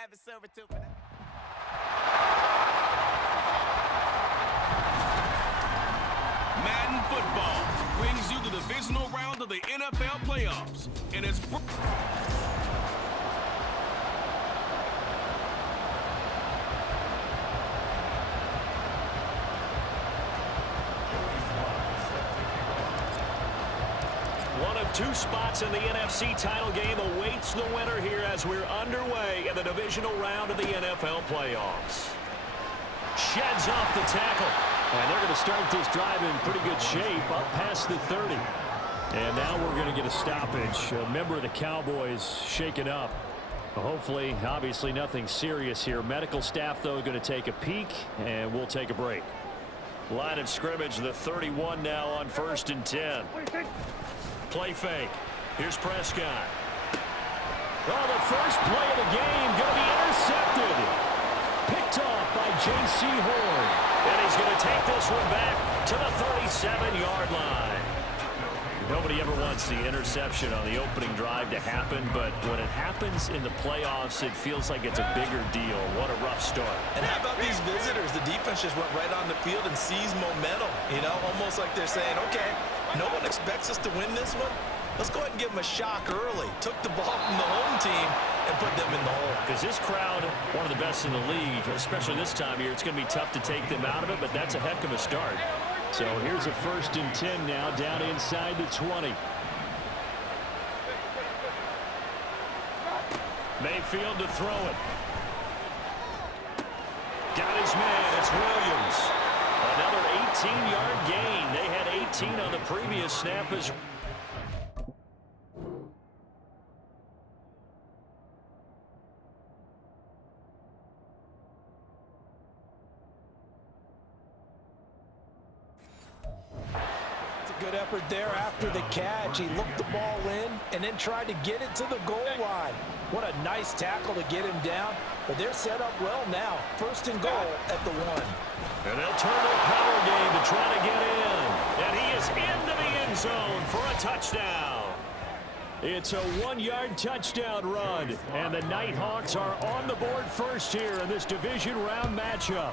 have it, serve it to me. Madden football brings you the divisional round of the NFL playoffs, and it's one of two spots in the NFC title game awaits the winner here as we're underway in the divisional round of the NFL playoffs. Sheds off the tackle. And they're going to start this drive in pretty good shape up past the 30. And now we're going to get a stoppage. A member of the Cowboys shaken up. Hopefully, obviously nothing serious here. Medical staff, though, going to take a peek, and we'll take a break. Line of scrimmage, the 31 now on 1st and 10. Play fake. Here's Prescott. Oh, the first play of the game going to be intercepted. Picked off by J.C. Horn. And he's going to take this one back to the 37-yard line. Nobody ever wants the interception on the opening drive to happen, but when it happens in the playoffs, it feels like it's a bigger deal. What a rough start. And how about these visitors? The defense just went right on the field and seized momentum. You know, almost like they're saying, okay, no one expects us to win this one. Let's go ahead and give them a shock early. Took the ball from the home team and put them in the hole. Because this crowd, one of the best in the league, especially this time of year, it's going to be tough to take them out of it, but that's a heck of a start. So here's a 1st and 10 now, down inside the 20. Mayfield to throw it. Got his man. It's Williams. Another 18-yard gain. They had 18 on the previous snap as good effort there after the catch. He looked the ball in and then tried to get it to the goal line. What a nice tackle to get him down. But they're set up well now. 1st and goal at the 1. And they'll turn to a power game to try to get in. And he is into the end zone for a touchdown. It's a 1-yard touchdown run. And the Nighthawks are on the board first here in this division round matchup.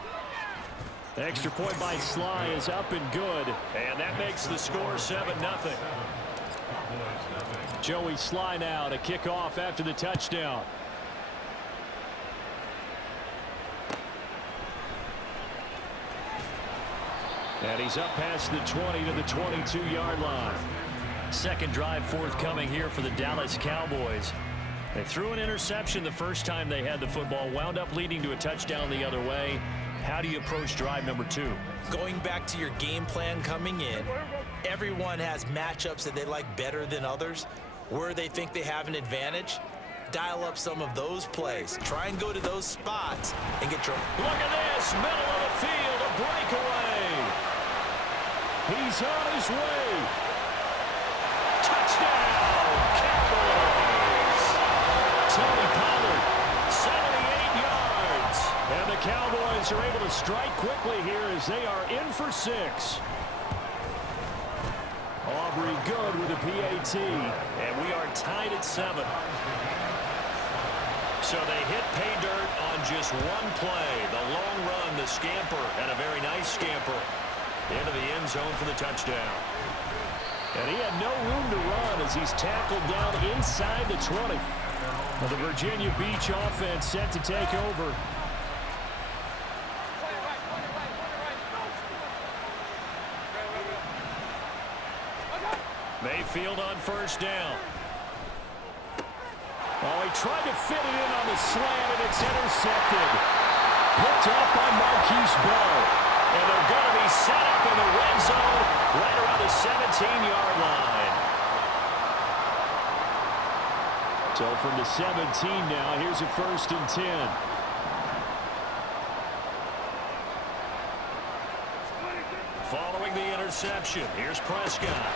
The extra point by Sly is up and good. And that makes the score 7-0. Joey Sly now to kick off after the touchdown. And he's up past the 20 to the 22-yard line. Second drive forthcoming here for the Dallas Cowboys. They threw an interception the first time they had the football, wound up leading to a touchdown the other way. How do you approach drive number 2? Going back to your game plan coming in, everyone has matchups that they like better than others. Where they think they have an advantage, dial up some of those plays. Try and go to those spots and get your... Look at this, middle of the field, a breakaway. He's on his way. Touchdown, Cowboys. Tony Pollard, 78 yards. And the Cowboys are able to strike quickly here as they are in for 6. Aubrey good with a PAT. And we are tied at 7. So they hit pay dirt on just one play. The long run, the scamper, and a very nice scamper into the end zone for the touchdown. And he had no room to run as he's tackled down inside the 20. Well, the Virginia Beach offense set to take over. Mayfield on first down. Oh, he tried to fit it in on the slant, and it's intercepted. Picked up by Marquise Bell. And they're going to be set up in the red zone right around the 17-yard line. So from the 17 now, here's a 1st and 10. Following the interception, here's Prescott.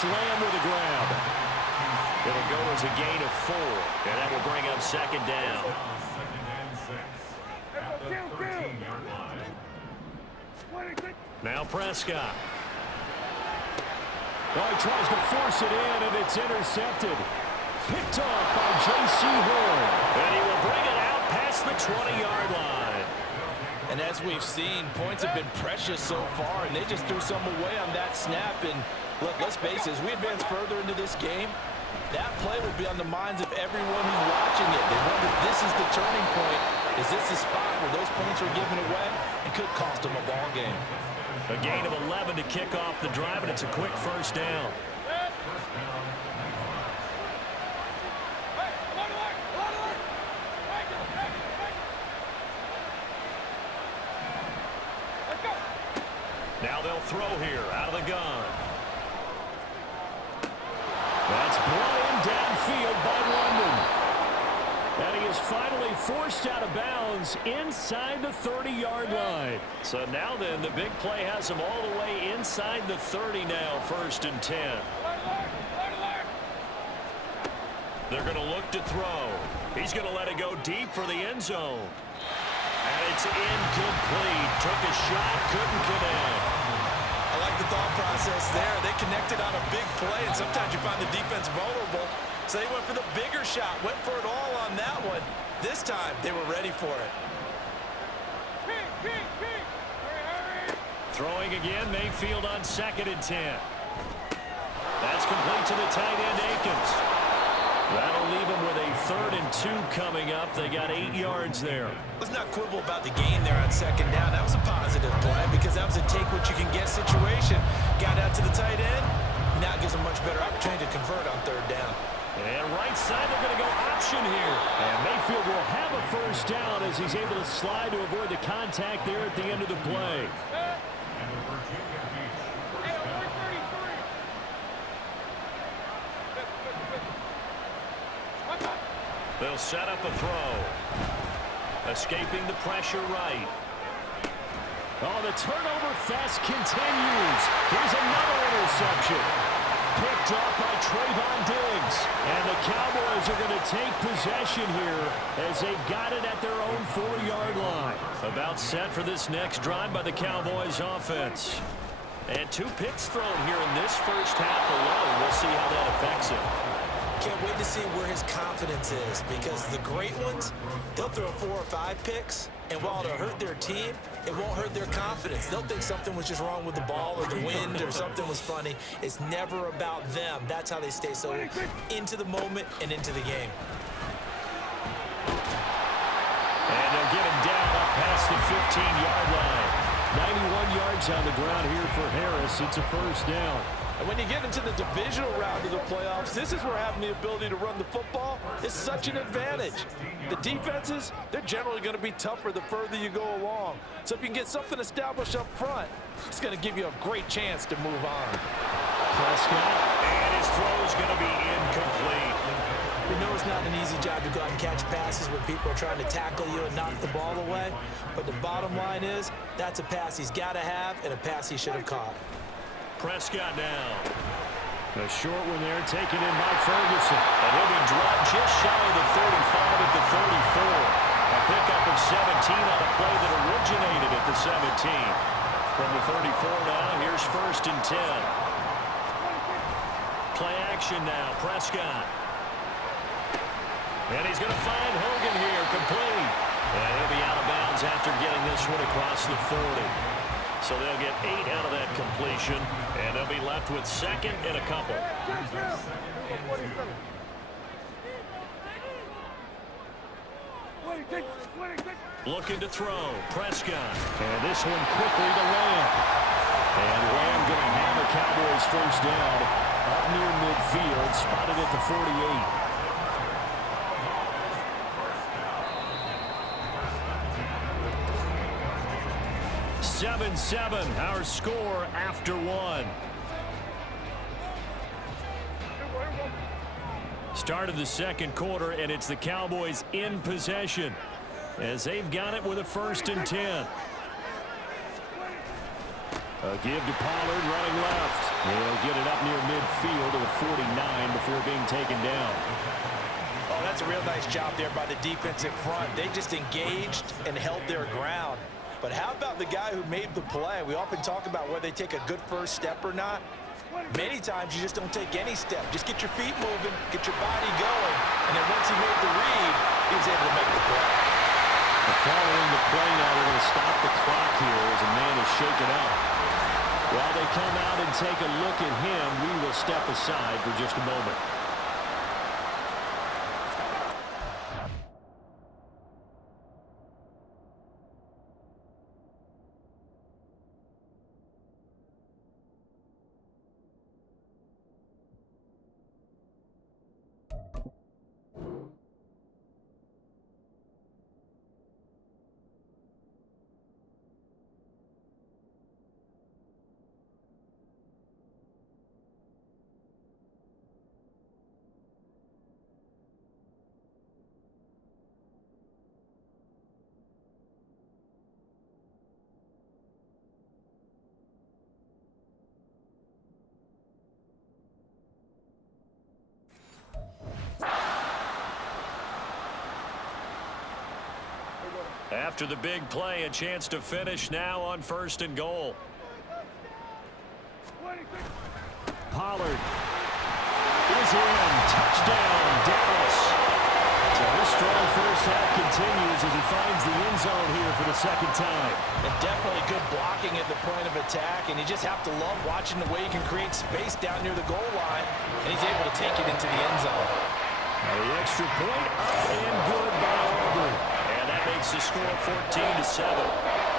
It's Lamb with a grab. It'll go as a gain of 4, and that will bring up second down. Now Prescott. Well, he tries to force it in, and it's intercepted. Picked off by J.C. Horn. And he will bring it out past the 20-yard line. And as we've seen, points have been precious so far, and they just threw some away on that snap. And look, let's face it, as we advance further into this game, that play will be on the minds of everyone who's watching it. They wonder if this is the turning point. Is this the spot where those points are given away and could cost them a ball game? A gain of 11 to kick off the drive, and it's a quick first down. Now they'll throw here out of the gun. That's brought in downfield by London. And he is finally forced out of bounds inside the 30-yard line. So now then, the big play has him all the way inside the 30 now, 1st and 10. They're going to look to throw. He's going to let it go deep for the end zone. And it's incomplete. Took a shot, couldn't connect. I like the thought process there. They connected on a big play, and sometimes you find the defense vulnerable. So they went for the bigger shot, went for it all on that one. This time, they were ready for it. Throwing again, Mayfield on 2nd and 10. That's complete to the tight end, Akins. That'll leave him with a 3rd and 2 coming up. They got 8 yards there. Let's not quibble about the gain there on 2nd down. That was a positive play because that was a take-what-you-can-get situation. Got out to the tight end. Now it gives them a much better opportunity to convert on 3rd down. And right side, they're going to go option here. And Mayfield will have a first down as he's able to slide to avoid the contact there at the end of the play. They'll set up a throw. Escaping the pressure right. Oh, the turnover fest continues. Here's another interception. Picked off by Trayvon Diggs. And the Cowboys are going to take possession here as they've got it at their own 4-yard line. About set for this next drive by the Cowboys offense. And 2 picks thrown here in this first half alone. We'll see how that affects him. Can't wait to see where his confidence is because the great ones, they'll throw 4 or 5 picks, and while it'll hurt their team, it won't hurt their confidence. They'll think something was just wrong with the ball or the wind or something was funny. It's never about them. That's how they stay so into the moment and into the game. And they'll get him down up past the 15-yard line. 91 yards on the ground here for Harris. It's a first down. And when you get into the divisional round of the playoffs, this is where having the ability to run the football is such an advantage. The defenses, they're generally going to be tougher the further you go along. So if you can get something established up front, it's going to give you a great chance to move on. Prescott, and his throw is going to be incomplete. We know it's not an easy job to go out and catch passes when people are trying to tackle you and knock the ball away. But the bottom line is, that's a pass he's got to have and a pass he should have caught. Prescott down. A short one there taken in by Ferguson. And he'll be dropped just shy of the 35 at the 34. A pickup of 17 on a play that originated at the 17. From the 34 now, here's 1st and 10. Play action now, Prescott. And he's going to find Hogan here, complete. And he'll be out of bounds after getting this one across the 40. So they'll get 8 out of that completion, and they'll be left with 2nd and a couple. Looking to throw, Prescott. And this one quickly to Lamb. And Lamb going to have a Cowboys first down up near midfield, spotted at the 48. 7-7, our score after 1. Start of the second quarter, and it's the Cowboys in possession as they've got it with a 1st and 10. A give to Pollard running left. He'll get it up near midfield to the 49 before being taken down. Oh, that's a real nice job there by the defensive front. They just engaged and held their ground. But how about the guy who made the play? We often talk about whether they take a good first step or not. Many times you just don't take any step. Just get your feet moving, get your body going, and then once he made the read, he was able to make the play. Following the play now, they're going to stop the clock here as a man is shaken up. While they come out and take a look at him, we will step aside for just a moment. After the big play, a chance to finish now on 1st and goal. Pollard is in. Touchdown, Dallas. So this strong first half continues as he finds the end zone here for the second time. And definitely good blocking at the point of attack, and you just have to love watching the way he can create space down near the goal line, and he's able to take it into the end zone. Now the extra point up and good by Aubrey. And that makes the score 14-7.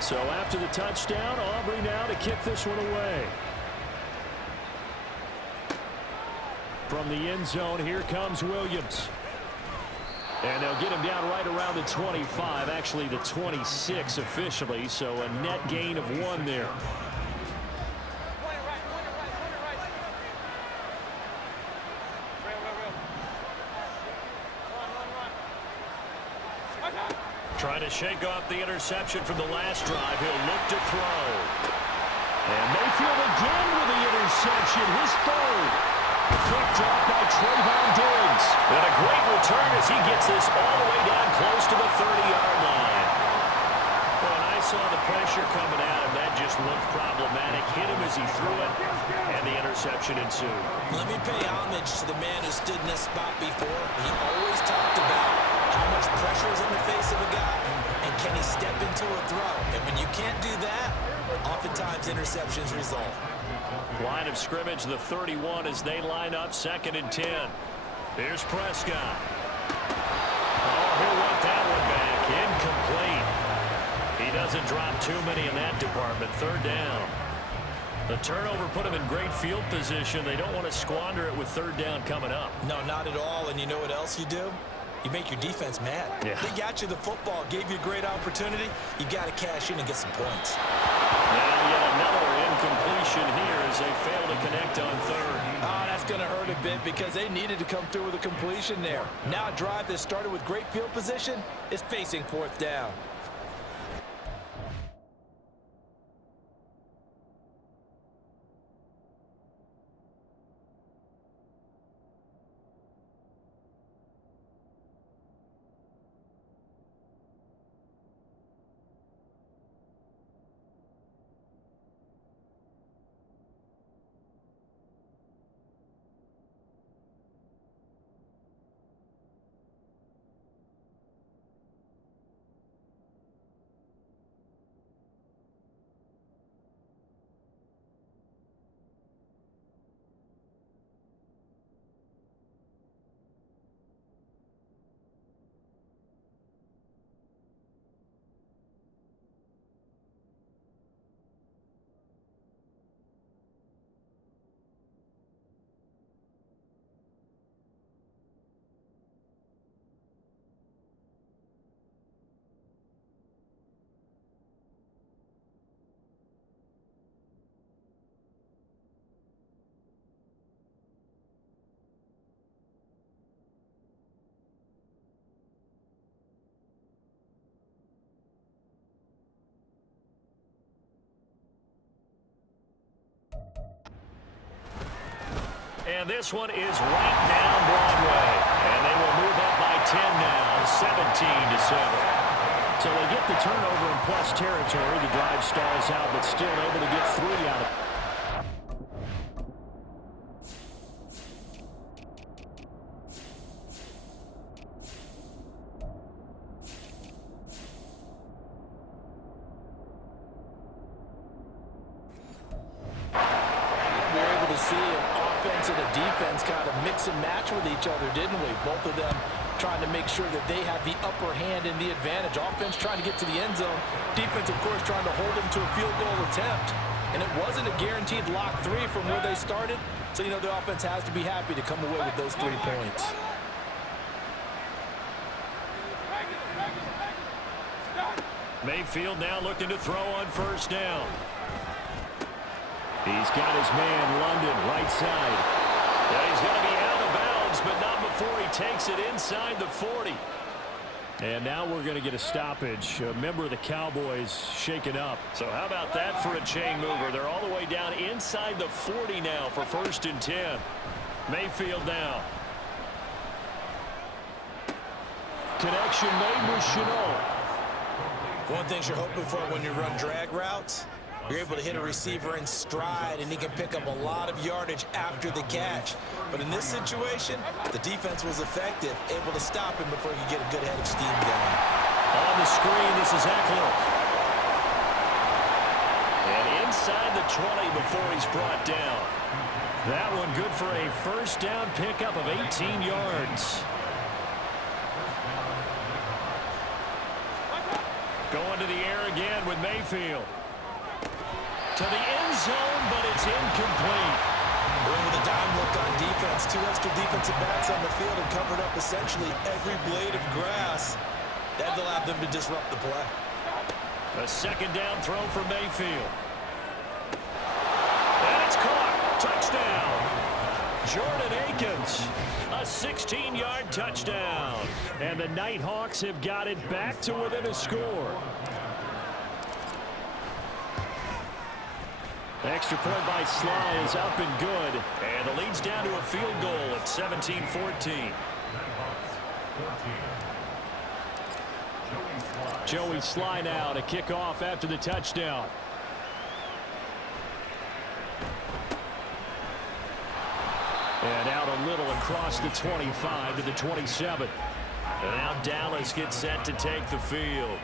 So after the touchdown, Aubrey now to kick this one away. From the end zone, here comes Williams. And they'll get him down right around the 25, actually the 26 officially, so a net gain of 1 there. Trying to shake off the interception from the last drive. He'll look to throw. And Mayfield again with the interception, his third. Picked off by Trayvon Diggs. And a great return as he gets this all the way down close to the 30-yard line. Well, and I saw the pressure coming at him. That just looked problematic. Hit him as he threw it, and the interception ensued. Let me pay homage to the man who stood in this spot before. He always talked about how much pressure is in the face of a guy, and can he step into a throw? And when you can't do that, oftentimes interceptions result. Line of scrimmage, the 31 as they line up 2nd and 10. Here's Prescott. Oh, he'll want that one back. Incomplete. He doesn't drop too many in that department. 3rd down. The turnover put him in great field position. They don't want to squander it with 3rd down coming up. No, not at all. And you know what else you do? You make your defense mad. Yeah. They got you the football, gave you a great opportunity. You got to cash in and get some points. Now yet another incompletion here as they fail to connect on 3rd. Oh, that's going to hurt a bit because they needed to come through with a completion there. Now a drive that started with great field position is facing 4th down. And this one is right down Broadway. And they will move up by 10 now, 17-7. So they get the turnover in plus territory. The drive stalls out, but still able to get 3 out of it. See an offense and a defense kind of mix and match with each other, didn't we? Both of them trying to make sure that they have the upper hand and the advantage. Offense trying to get to the end zone. Defense, of course, trying to hold them to a field goal attempt. And it wasn't a guaranteed lock 3 from where they started. So, you know, the offense has to be happy to come away with those 3 points. Mayfield now looking to throw on first down. He's got his man, London, right side. Yeah, he's going to be out of bounds, but not before he takes it inside the 40. And now we're going to get a stoppage. A member of the Cowboys shaken up. So how about that for a chain mover? They're all the way down inside the 40 now for 1st and 10. Mayfield now. Connection made with Chenault. One thing you're hoping for when you run drag routes, you're able to hit a receiver in stride, and he can pick up a lot of yardage after the catch. But in this situation, the defense was effective, able to stop him before he could get a good head of steam going. On the screen, this is Eckler. And inside the 20 before he's brought down. That one good for a first down pickup of 18 yards. Going to the air again with Mayfield. To the end zone, but it's incomplete. Going with a dime look on defense. 2 extra defensive backs on the field and covered up essentially every blade of grass. That allowed them to disrupt the play. A 2nd down throw for Mayfield. And it's caught. Touchdown. Jordan Akins. A 16-yard touchdown. And the Nighthawks have got it back to within a score. Extra point by Sly is up and good. And the lead's down to a field goal at 17-14. Joey Sly now to kick off after the touchdown. And out a little across the 25 to the 27. And now Dallas gets set to take the field.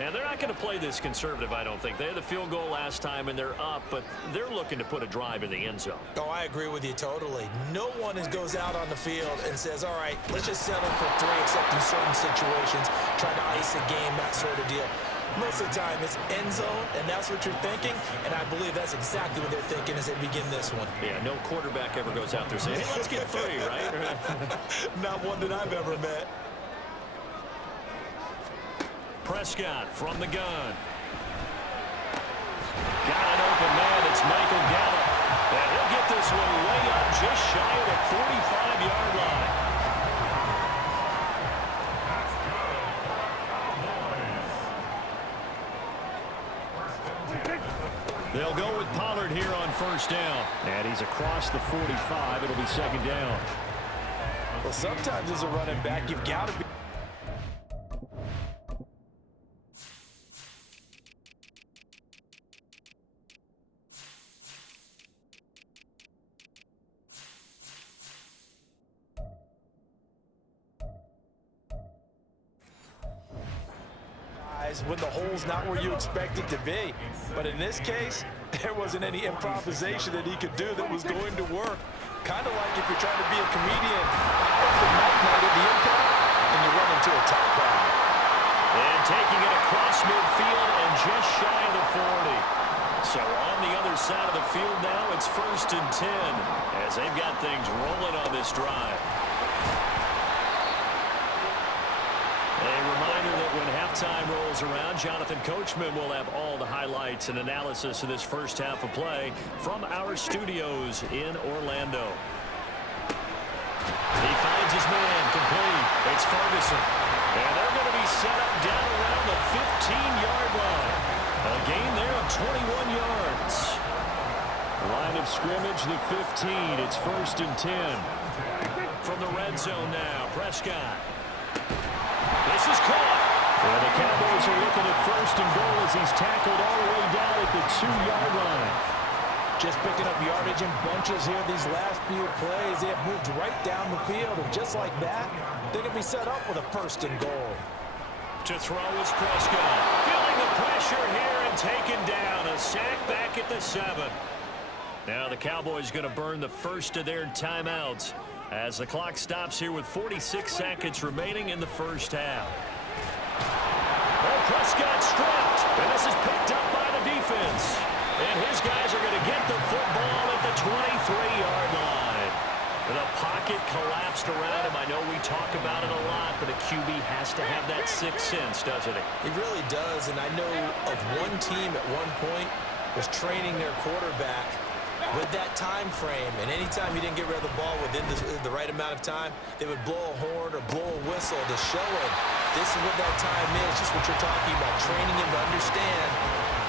And they're not going to play this conservative, I don't think. They had the field goal last time, and they're up, but they're looking to put a drive in the end zone. Oh, I agree with you totally. No one goes out on the field and says, all right, let's just settle for 3, except in certain situations, trying to ice a game, that sort of deal. Most of the time, it's end zone, and that's what you're thinking, and I believe that's exactly what they're thinking as they begin this one. Yeah, no quarterback ever goes out there saying, hey, let's get 3, right? Not one that I've ever met. Prescott from the gun. Got an open man. It's Michael Gallup. And he'll get this one way up just shy of the 45-yard line. They'll go with Pollard here on first down. And he's across the 45. It'll be 2nd down. Well, sometimes as a running back, you've got to be. When the hole's not where you expect it to be. But in this case, there wasn't any improvisation that he could do that was going to work. Kind of like if you're trying to be a comedian, open mic night at the improv, and you run into a tough crowd. And taking it across midfield and just shy of the 40. So on the other side of the field now, it's 1st and 10 as they've got things rolling on this drive. A reminder that when halftime rolls around, Jonathan Coachman will have all the highlights and analysis of this first half of play from our studios in Orlando. He finds his man complete. It's Ferguson. And they're going to be set up down around the 15-yard line. A gain there of 21 yards. Line of scrimmage, the 15. It's 1st and 10. From the red zone now, Prescott. This is caught. And the Cowboys are looking at 1st and goal as he's tackled all the way down at the 2-yard line. Just picking up yardage in bunches here these last few plays. They have moved right down the field, and just like that, they're going to be set up with a 1st and goal. To throw is Prescott. Feeling the pressure here and taken down. A sack back at the 7. Now the Cowboys going to burn the first of their timeouts as the clock stops here with 46 seconds remaining in the first half. Oh, Prescott stripped, and this is picked up by the defense. And his guys are going to get the football at the 23-yard line. The pocket collapsed around him. I know we talk about it a lot, but a QB has to have that sixth sense, doesn't it? He really does, and I know of one team at one point was training their quarterback with that time frame, and anytime he didn't get rid of the ball within the right amount of time, they would blow a horn or blow a whistle to show him this is what that time is, just what you're talking about, training him to understand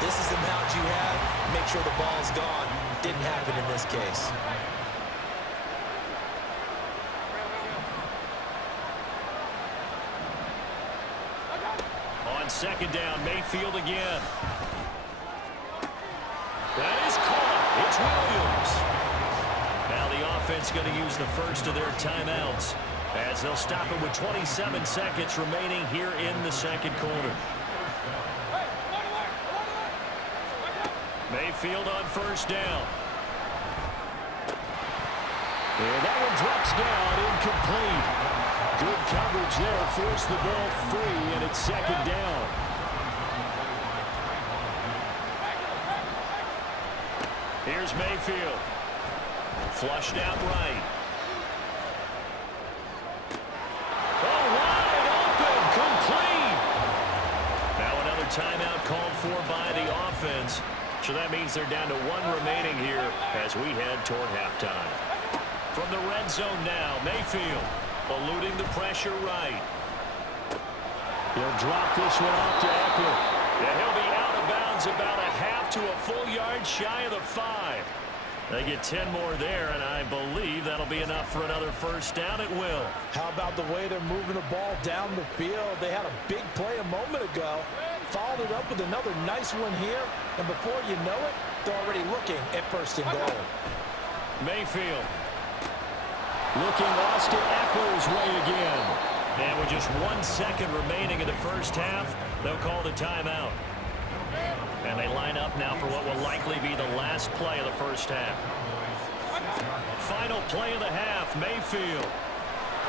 this is the amount you have, make sure the ball's gone. Didn't happen in this case. On 2nd down, Mayfield again. That is caught. It's Williams. Now the offense going to use the first of their timeouts as they'll stop it with 27 seconds remaining here in the second quarter. Mayfield on 1st down. And that one drops down, incomplete. Good coverage there, forced the ball free, and it's 2nd down. Here's Mayfield. Flushed out right. Oh, wide open, complete. Now another timeout called for by the offense. So that means they're down to 1 remaining here as we head toward halftime. From the red zone now, Mayfield eluding the pressure right. He'll drop this one off to Eckler. Yeah, he'll be out of bounds about a half to a full yard shy of the 5. They get 10 more there, and I believe that'll be enough for another first down at will. How about the way they're moving the ball down the field? They had a big play a moment ago, followed it up with another nice one here, and before you know it, they're already looking at 1st and goal. Mayfield. Looking Austin Eckler's way again. And with just 1 second remaining in the first half, they'll call the timeout. And they line up now for what will likely be the last play of the first half. Final play of the half, Mayfield.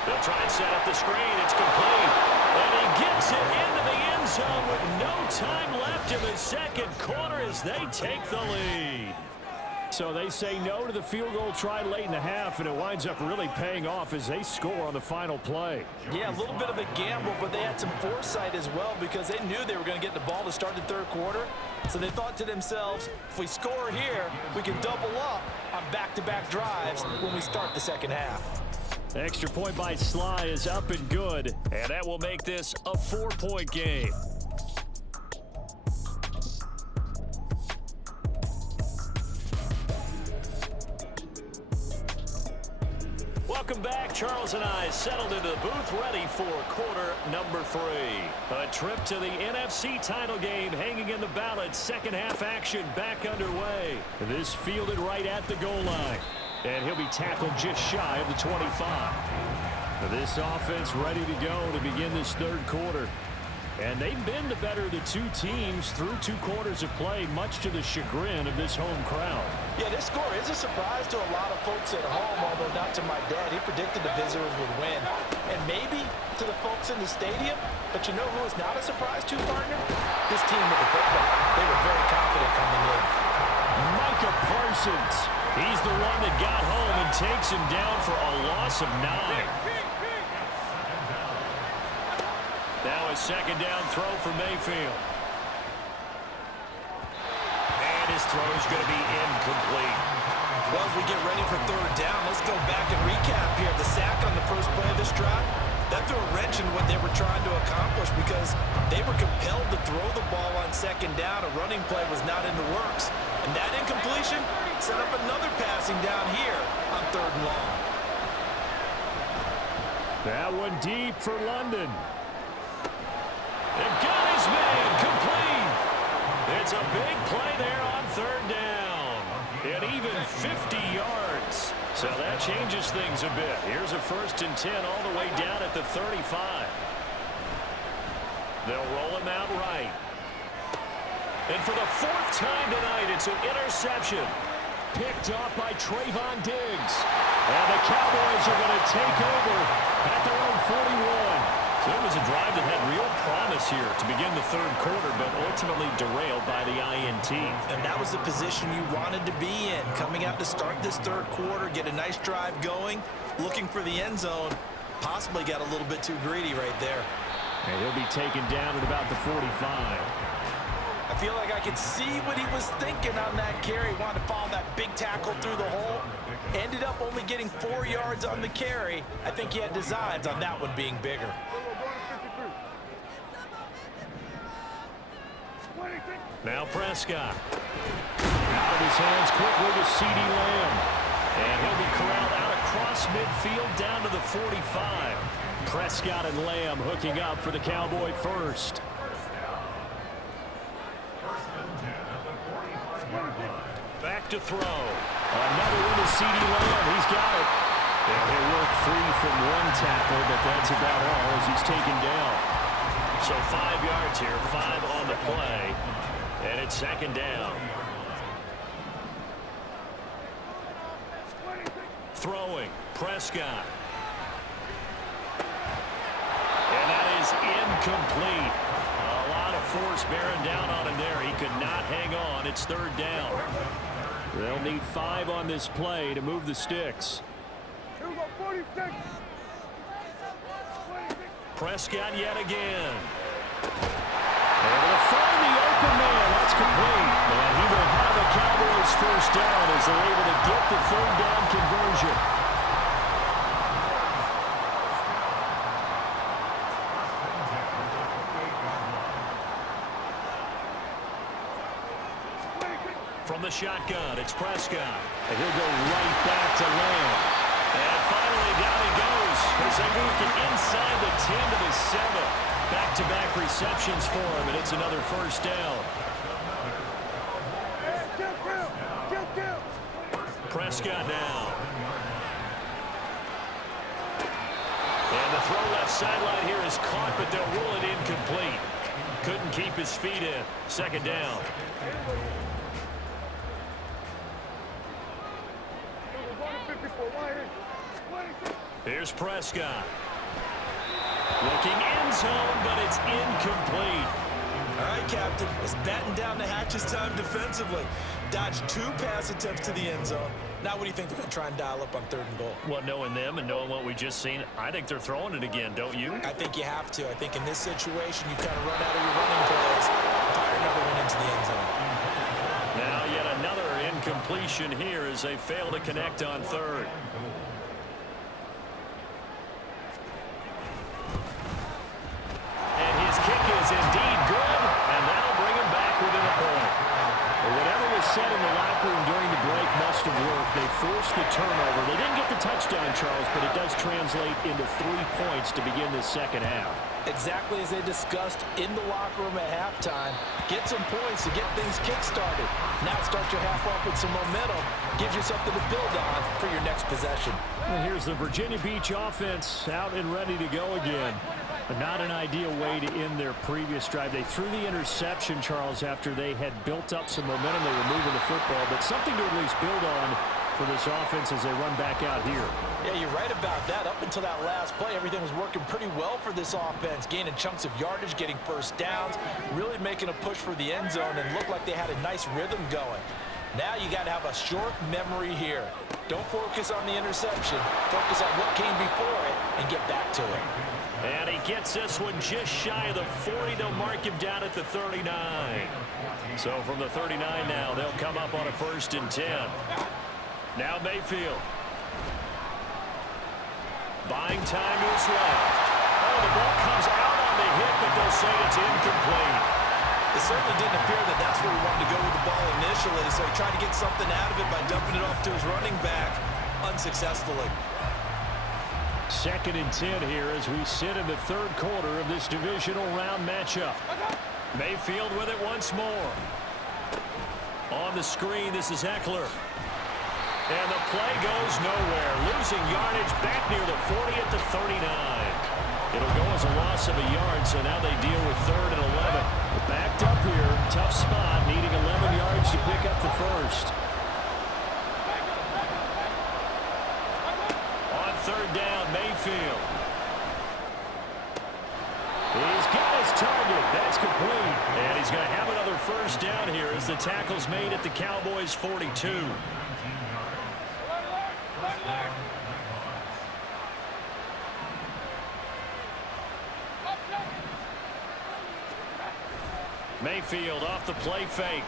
They'll try and set up the screen. It's complete. And he gets it into the end zone with no time left in the second quarter as they take the lead. So they say no to the field goal try late in the half, and it winds up really paying off as they score on the final play. Yeah, a little bit of a gamble, but they had some foresight as well because they knew they were going to get the ball to start the 3rd quarter. So they thought to themselves, if we score here, we can double up on back-to-back drives when we start the second half. Extra point by Sly is up and good. And that will make this a 4-point game. Welcome back. Charles and I settled into the booth ready for quarter number 3. A trip to the NFC title game hanging in the balance. Second half action back underway. This fielded right at the goal line. And he'll be tackled just shy of the 25. This offense ready to go to begin this 3rd quarter. And they've been the better of the 2 teams through 2 quarters of play, much to the chagrin of this home crowd. Yeah, this score is a surprise to a lot of folks at home, although not to my dad. He predicted the visitors would win. And maybe to the folks in the stadium, but you know who is not a surprise to, partner? This team with the football. They were very confident coming in. Micah Parsons. He's the one that got home and takes him down for a loss of 9. Now a second down throw for Mayfield. And his throw is going to be incomplete. Well, as we get ready for 3rd down, let's go back and recap here. The sack on the first play of this drive, that threw a wrench in what they were trying to accomplish because they were compelled to throw the ball on 2nd down. A running play was not in the works. And that incompletion set up another passing down here on 3rd and long. That one deep for London. And got his man complete. It's a big play there on 3rd down. And even 50 yards. So that changes things a bit. Here's a 1st and 10 all the way down at the 35. They'll roll him out right. And for the 4th time tonight, it's an interception. Picked off by Trayvon Diggs. And the Cowboys are going to take over at their own 41. So it was a drive that had real promise here to begin the 3rd quarter, but ultimately derailed by the INT. And that was the position you wanted to be in. Coming out to start this 3rd quarter, get a nice drive going, looking for the end zone. Possibly got a little bit too greedy right there. And he'll be taken down at about the 45. I feel like I could see what he was thinking on that carry. Wanted to follow that big tackle through the hole. Ended up only getting 4 yards on the carry. I think he had designs on that one being bigger. Now Prescott. Out of his hands quickly to CeeDee Lamb. And he'll be corralled out across midfield down to the 45. Prescott and Lamb hooking up for the Cowboy first. Back to throw. Another one to CeeDee Lamb. He's got it. And he'll work free from one tackle, but that's about all as he's taken down. So 5 yards here, 5 on the play. And it's 2nd down. Throwing. Prescott. And that is incomplete. A lot of force bearing down on him there. He could not hang on. It's 3rd down. They'll need 5 on this play to move the sticks. Prescott yet again. They're going to find the open man. That's complete. And he will have a Cowboys 1st down as they're able to get the 3rd down conversion. From the shotgun, it's Prescott. And he'll go right back to Lamb. And finally down he goes as they work it inside the 10 to the 7. Back-to-back receptions for him, and it's another 1st down. Prescott now. And the throw left sideline here is caught, but they'll rule it incomplete. Couldn't keep his feet in. 2nd down. Here's Prescott. Looking end zone, but it's incomplete. All right, Captain. It's batten down the hatches time defensively. Dodged 2 pass attempts to the end zone. Now what do you think they're going to try and dial up on 3rd and goal? Well, knowing them and knowing what we just seen, I think they're throwing it again, don't you? I think you have to. I think in this situation, you kind of run out of your running plays. Fire another one into the end zone. Now yet another incompletion here as they fail to connect on 3rd. And his kick is indeed good, and that'll bring him back within a point. Whatever was said in the locker room during the break must have worked. They forced the turnover. They didn't get the touchdown, Charles, but it does translate into 3 points to begin the 2nd half. Exactly as they discussed in the locker room at halftime. Get some points to get things kick-started. Now start your half off with some momentum. Gives you something to build on for your next possession. Well, here's the Virginia Beach offense out and ready to go again. But not an ideal way to end their previous drive. They threw the interception, Charles, after they had built up some momentum. They were moving the football, but something to at least build on for this offense as they run back out here. Yeah, you're right about that. Up until that last play, everything was working pretty well for this offense. Gaining chunks of yardage, getting 1st downs, really making a push for the end zone, and looked like they had a nice rhythm going. Now you got to have a short memory here. Don't focus on the interception. Focus on what came before it and get back to it. And he gets this one just shy of the 40. They'll mark him down at the 39. So from the 39 now, they'll come up on a 1st and 10. Now Mayfield. Buying time to his left. Oh, the ball comes out on the hit, but they'll say it's incomplete. This certainly didn't appear that that's where he wanted to go with the ball initially, so he tried to get something out of it by dumping it off to his running back unsuccessfully. 2nd and 10 here as we sit in the 3rd quarter of this divisional round matchup. Mayfield with it once more. On the screen, this is Eckler. And the play goes nowhere. Losing yardage back near the 40 at the 39. It'll go as a loss of a yard, so now they deal with 3rd and 11. Backed up here, tough spot, needing 11 yards to pick up the first. On 3rd down, Mayfield. He's got his target. That's complete. And he's going to have another first down here as the tackle's made at the Cowboys' 42. Mayfield off the play fake.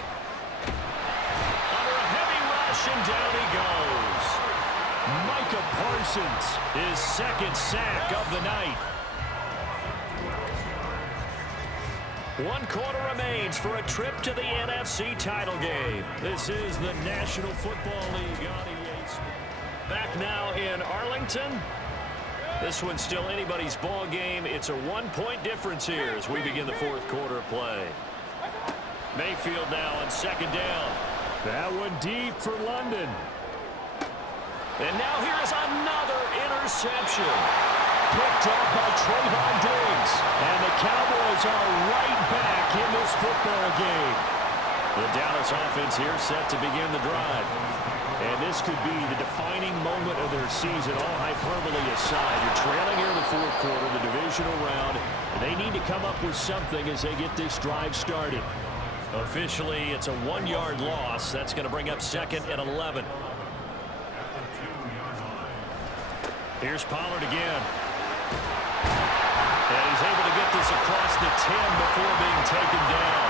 Under a heavy rush, and down he goes. Micah Parsons, his 2nd sack of the night. 1 quarter remains for a trip to the NFC title game. This is the National Football League on EA Sports. Back now in Arlington. This one's still anybody's ball game. It's a 1-point difference here as we begin the 4th quarter of play. Mayfield now on 2nd down. That one deep for London. And now here is another interception. Picked off by Trayvon Diggs. And the Cowboys are right back in this football game. The Dallas offense here set to begin the drive. And this could be the defining moment of their season, all hyperbole aside. You're trailing here in the 4th quarter, the divisional round. And they need to come up with something as they get this drive started. Officially, it's a 1-yard loss. That's going to bring up 2nd and 11. Here's Pollard again. And he's able to get this across the 10 before being taken down.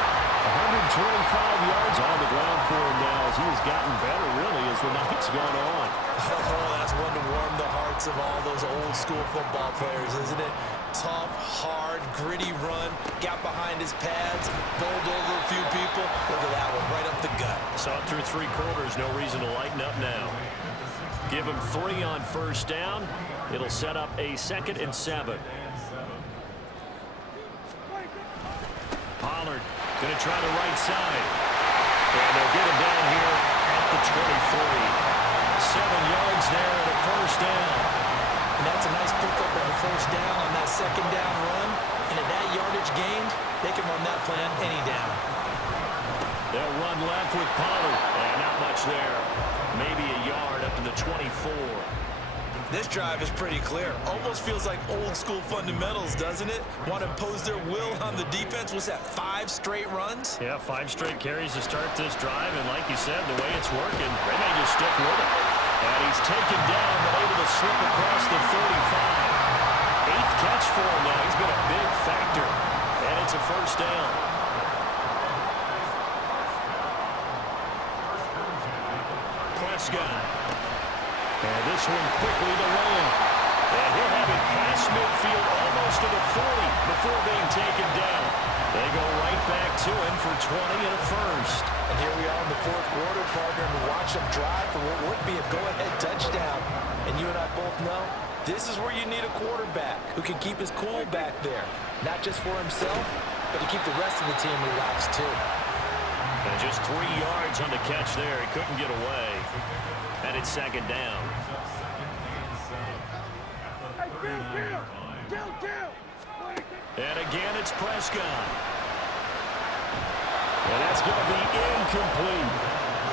125 yards on the ground for him now as he has gotten better, really, as the night's gone on. Oh, that's one to warm the hearts of all those old-school football players, isn't it? Tough, hard, gritty run, got behind his pads, bowled over a few people. Look at that one, right up the gut. Saw it through 3 quarters, no reason to lighten up now. Give him 3 on 1st down. It'll set up a 2nd and 7. Pollard going to try the right side. And they'll get him down here at the 23. 7 yards there and a 1st down. And that's a nice pickup of a 1st down on that 2nd down run. And at that yardage gained, they can run that plan any down. They'll run left with Pollard. And not much there. Maybe a yard up to the 24. This drive is pretty clear. Almost feels like old-school fundamentals, doesn't it? Want to impose their will on the defense. Was that 5 straight runs? Yeah, 5 straight carries to start this drive. And like you said, the way it's working, they may just stick with it. And he's taken down, but able to slip across the 35. 8th catch for him now. He's been a big factor. And it's a 1st down. Prescott. And this one quickly to Lane. And he'll have it past midfield almost to the 40 before being taken down. They go right back to him for 20 and a 1st. And here we are in the 4th quarter, partner, and watch them drive for what would be a go-ahead touchdown. And you and I both know this is where you need a quarterback who can keep his cool back there. Not just for himself, but to keep the rest of the team relaxed too. And just 3 yards on the catch there. He couldn't get away. And it's 2nd down. And again, it's Prescott. And that's going to be incomplete.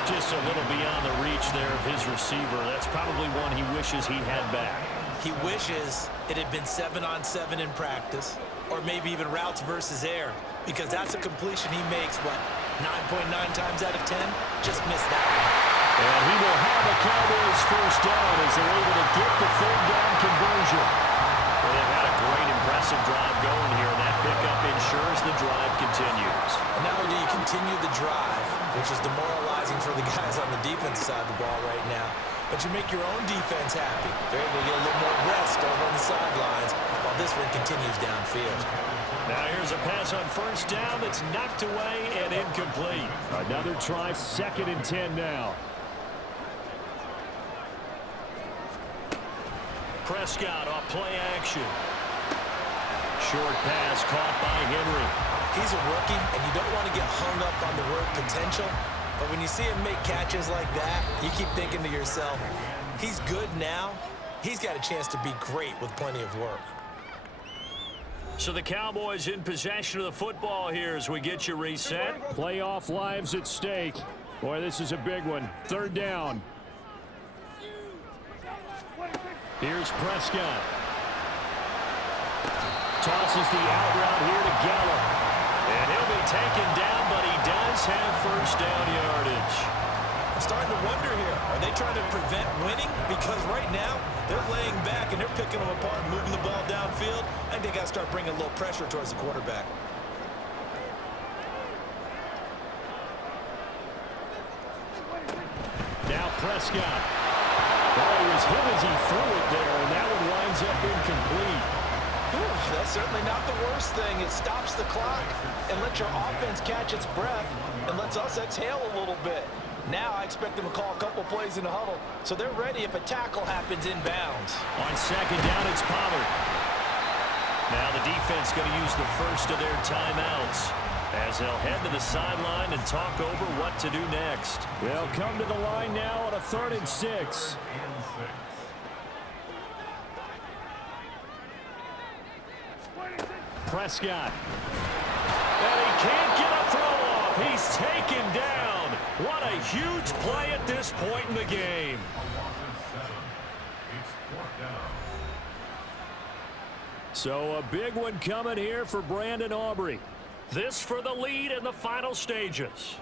Just a little beyond the reach there of his receiver. That's probably one he wishes he had back. He wishes it had been 7-on-7 in practice, or maybe even routes versus air, because that's a completion he makes, what, 9.9 times out of 10? Just missed that one. And he will have a Cowboys 1st down as they're able to get the 3rd down conversion. Well, they've had a great, impressive drive going here, and that pickup ensures the drive continues. And not only do you continue the drive, which is demoralizing for the guys on the defensive side of the ball right now, but you make your own defense happy. They're able to get a little more rest over on the sidelines while this one continues downfield. Now here's a pass on first down that's knocked away and incomplete. Another try, 2nd and 10 now. Prescott off play action. Short pass caught by Henry. He's a rookie, and you don't want to get hung up on the word potential. But when you see him make catches like that, you keep thinking to yourself, he's good now. He's got a chance to be great with plenty of work. So the Cowboys in possession of the football here as we get you reset. Playoff lives at stake. Boy, this is a big one. 3rd down. Here's Prescott. Tosses the out route here to Gallup. And he'll be taken down, but he does have first down yardage. I'm starting to wonder here, are they trying to prevent winning? Because right now, they're laying back and they're picking them apart, moving the ball downfield. I think they got to start bringing a little pressure towards the quarterback. Now Prescott. Oh, he was hit as he threw it there, and that one winds up incomplete. That's certainly not the worst thing. It stops the clock and lets your offense catch its breath and lets us exhale a little bit. Now I expect them to call a couple plays in the huddle, so they're ready if a tackle happens inbounds. On 2nd down, it's Pollard. Now the defense going to use the first of their timeouts as they'll head to the sideline and talk over what to do next. They'll come to the line now on a 3rd and 6. Prescott. And he can't get a throw off. He's taken down. What a huge play at this point in the game. So a big one coming here for Brandon Aubrey. This for the lead in the final stages.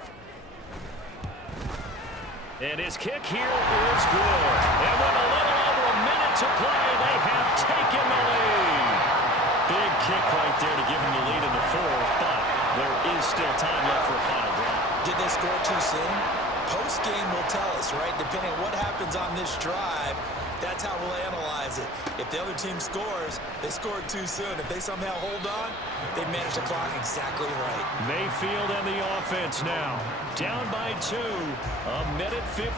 And his kick here is good. And with a little over a minute to play, they have taken the lead. Big kick right there to give him the lead in the 4th, but there is still time left for a final drive. Did they score too soon? Post-game will tell us, right? Depending on what happens on this drive, that's how we'll analyze it. If the other team scores, they scored too soon. If they somehow hold on, they manage the clock exactly right. Mayfield and the offense now. Down by 2, a minute 15.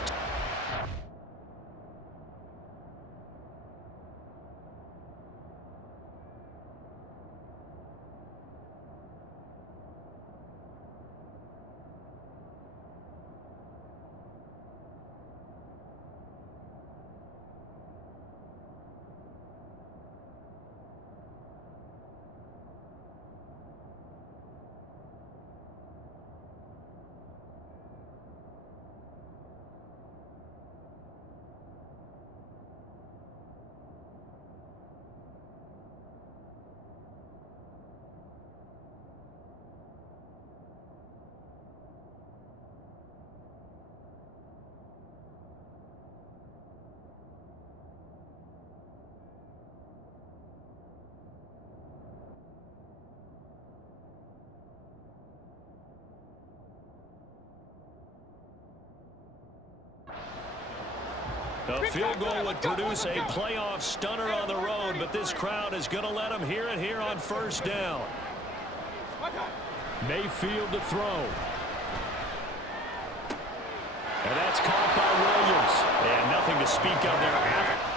A field goal would produce a playoff stunner on the road, but this crowd is going to let them hear it here on 1st down. Mayfield to throw. And that's caught by Williams. And nothing to speak of there after.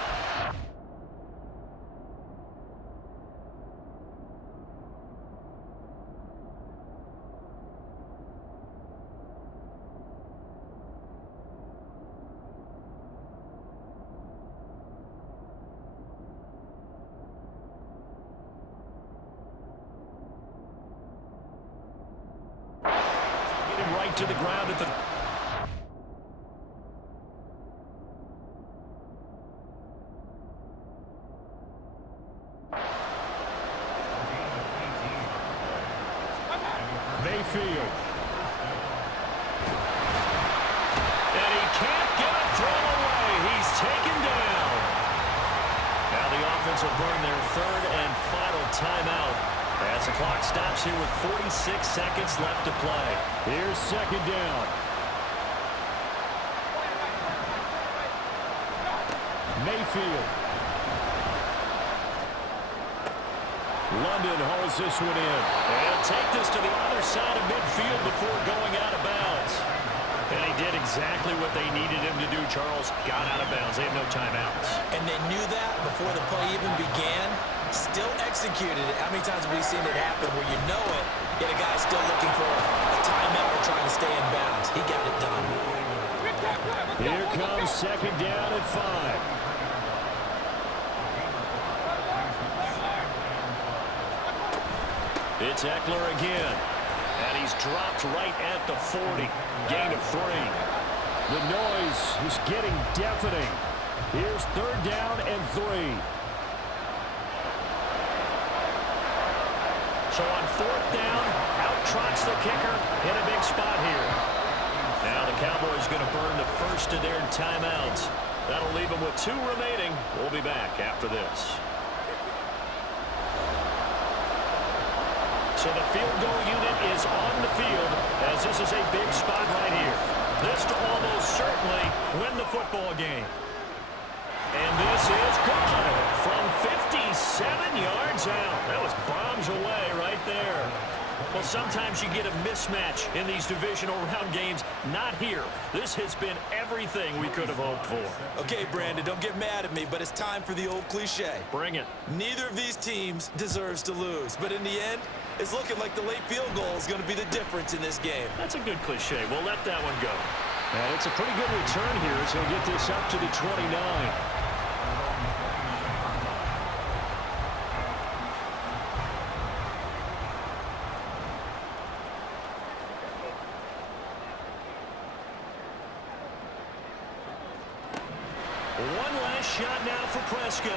Right to the ground at the... Mayfield. And he can't get a throw away. He's taken down. Now the offense will burn their 3rd and final timeout as the clock stops here with 46 seconds left to play. Here's 2nd down. Mayfield. London hauls this one in. And take this to the other side of midfield before going out of bounds. And he did exactly what they needed him to do, Charles. Got out of bounds. They have no timeouts. And they knew that before the play even began. Still executed it. How many times have we seen it happen where you know it, yet a guy's still looking for a timeout or trying to stay in bounds? He got it done. Here comes second down at 5. It's Eckler again. And he's dropped right at the 40. Gain of 3. The noise is getting deafening. Here's third down and 3. So on fourth down, out trots the kicker in a big spot here. Now the Cowboys going to burn the first of their timeouts. That'll leave them with 2 remaining. We'll be back after this. So the field goal unit is on the field as this is a big spot right here. This to almost certainly win the football game. And this is good from 57 yards out. That was bombs away right there. Well, sometimes you get a mismatch in these divisional round games. Not here. This has been everything we could have hoped for. Okay, Brandon, don't get mad at me, but it's time for the old cliche. Bring it. Neither of these teams deserves to lose, but in the end, it's looking like the late field goal is going to be the difference in this game. That's a good cliche. We'll let that one go. And it's a pretty good return here, so he'll get this up to the 29. One last shot now for Prescott.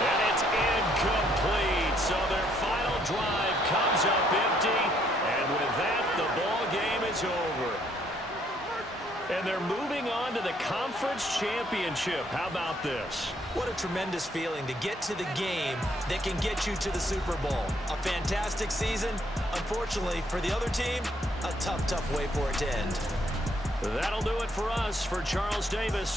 And it's incomplete. So their final drive comes up empty. And with that, the ball game is over. And they're moving on to the conference championship. How about this? What a tremendous feeling to get to the game that can get you to the Super Bowl. A fantastic season. Unfortunately, for the other team, a tough way for it to end. That'll do it for us. For Charles Davis,